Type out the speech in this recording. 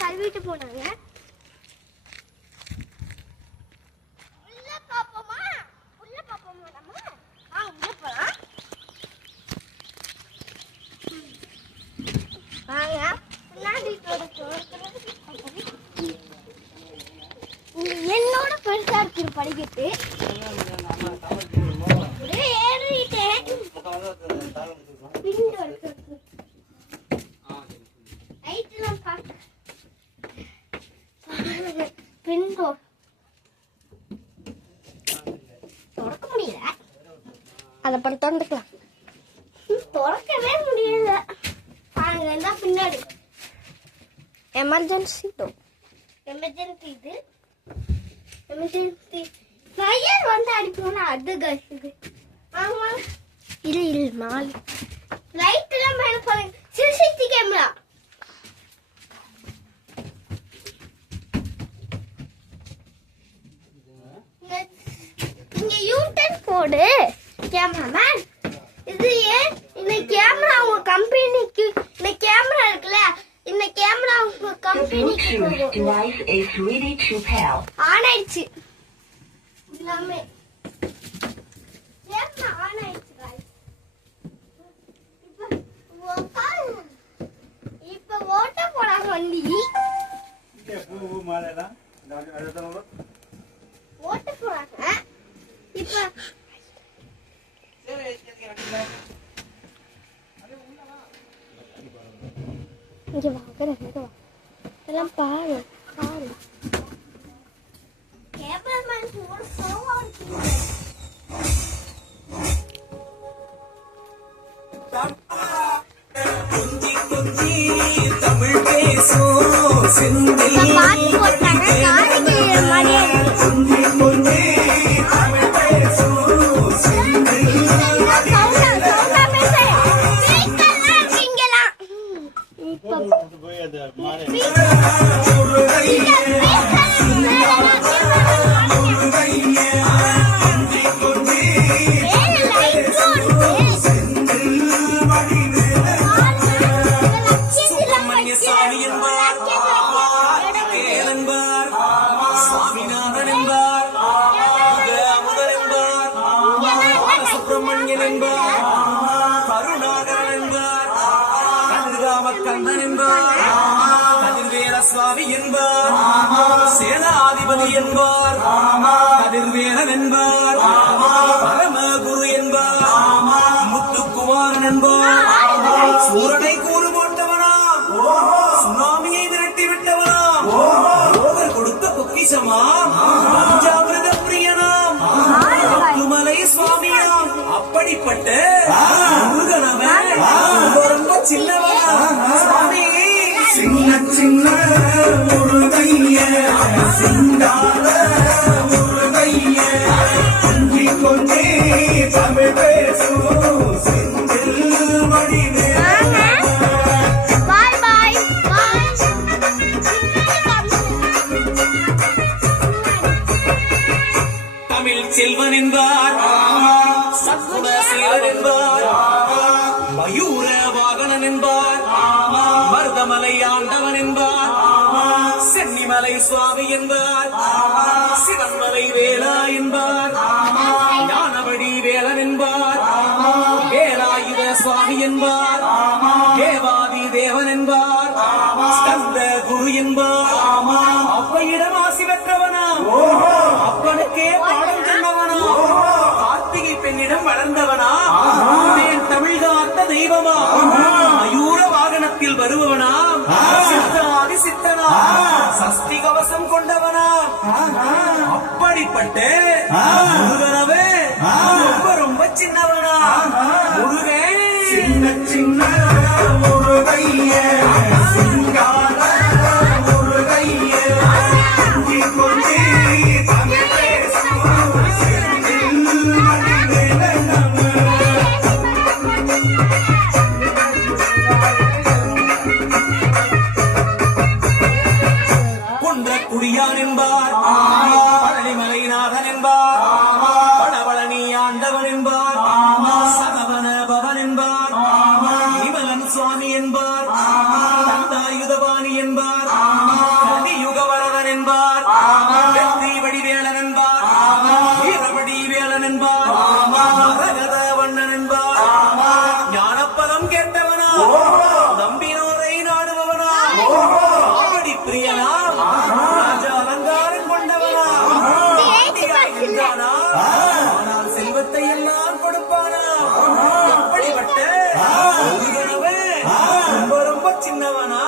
கழுவிட்டு போனாங்க. உள்ள பாப்போமா நம்ம உள்ள போலாம் வாங்க. பின்னாடி என்னோட பெருசா இருக்கு படிக்கட்டு. ஏறிட்டேன் திறக்க முடியல. அதை பண்ணி திறந்துக்கலாம். திறக்கவே முடியல. பின்னாடி எமர்ஜென்சி இது எமர்ஜென்சி ஃபயர் வந்து அடிக்கணும்னா அது கஷ்டம். ஆமா இல்ல நாலு லைட் எல்லாம் மேல போறேன். சிசிடி கேமரா இங்க யூட்டன் போடு கேமராமேன். இது ஏன் இந்த கேமரா உங்க கம்பெனிக்கு இந்த கேமரா இருக்குல்ல, இந்த கேமரா உங்க கம்பெனிக்கு ஆன் ஆயிடுச்சு. எல்லாமே கேமரா ஆன் ஆயிடுச்சு. இப்ப ஓட்ட போறாங்க வண்டி. ஓட்ட போறாங்க இப்ப. இங்க வா எல்லாம் பாரு கேமராமேன் ஒரு சோவா இருக்கு. கொஞ்சி தமிழ் பேசும் செந்தில் பாட்டு போட்டாங்க. காதுக்கு மாதிரியே இருக்கு. சுவாமி என்பார், சேனாதிபதி என்பார், கதிர்வேலன் என்பார், பரமகுரு என்பார், முத்துக்குமாரன் என்பார், சூரனை கூறு போட்டவனா, சுனாமியை விரட்டி விட்டவனா, யோகர் கொடுத்த பொக்கிஷமா, பஞ்சாமிரத பிரியனாம், மலை சுவாமியாம். அப்படிப்பட்ட முருகனவன் ரொம்ப சின்னவனா சுவாமி. சின்ன சின்ன முருகைய சிங்கார முருகைய கொஞ்சி கொஞ்சி தமிழ் பேசும் செந்தில் வடிவே. தமிழ் செல்வன் என்பார், சத்குணசீலன் என்பார், மயூர வாகனன் என்பார், மருதமலை ஆண்டவன் என்பார், சென்னிமலை சுவாமி என்பார், சிவன்மலை வேலா என்பார், ஞானவடி வேலன் என்பார், வேலாயுத சுவாமி என்பார், தேவாதி தேவன் என்பார், ஸ்கந்த குரு என்பார், அப்பையிடம் ஆசி பெற்றவனா, அப்பனுக்கே பாடம் சொன்னவனா, கார்த்திகை பெண்ணிடம் வளர்ந்தவனா, தமிழ் காத்த தெய்வமா, மயூர வாகனத்தில் வருபவனா, சித்தாதி சித்தனா, சஷ்டி கவசம் கொண்டவனா. அப்படிப்பட்ட முருகனவே ரொம்ப ரொம்ப சின்னவனா. முருகன் சின்ன சின்ன முருகைய சிங்கார முருகைய கொஞ்சி கொஞ்சி சின்னவனா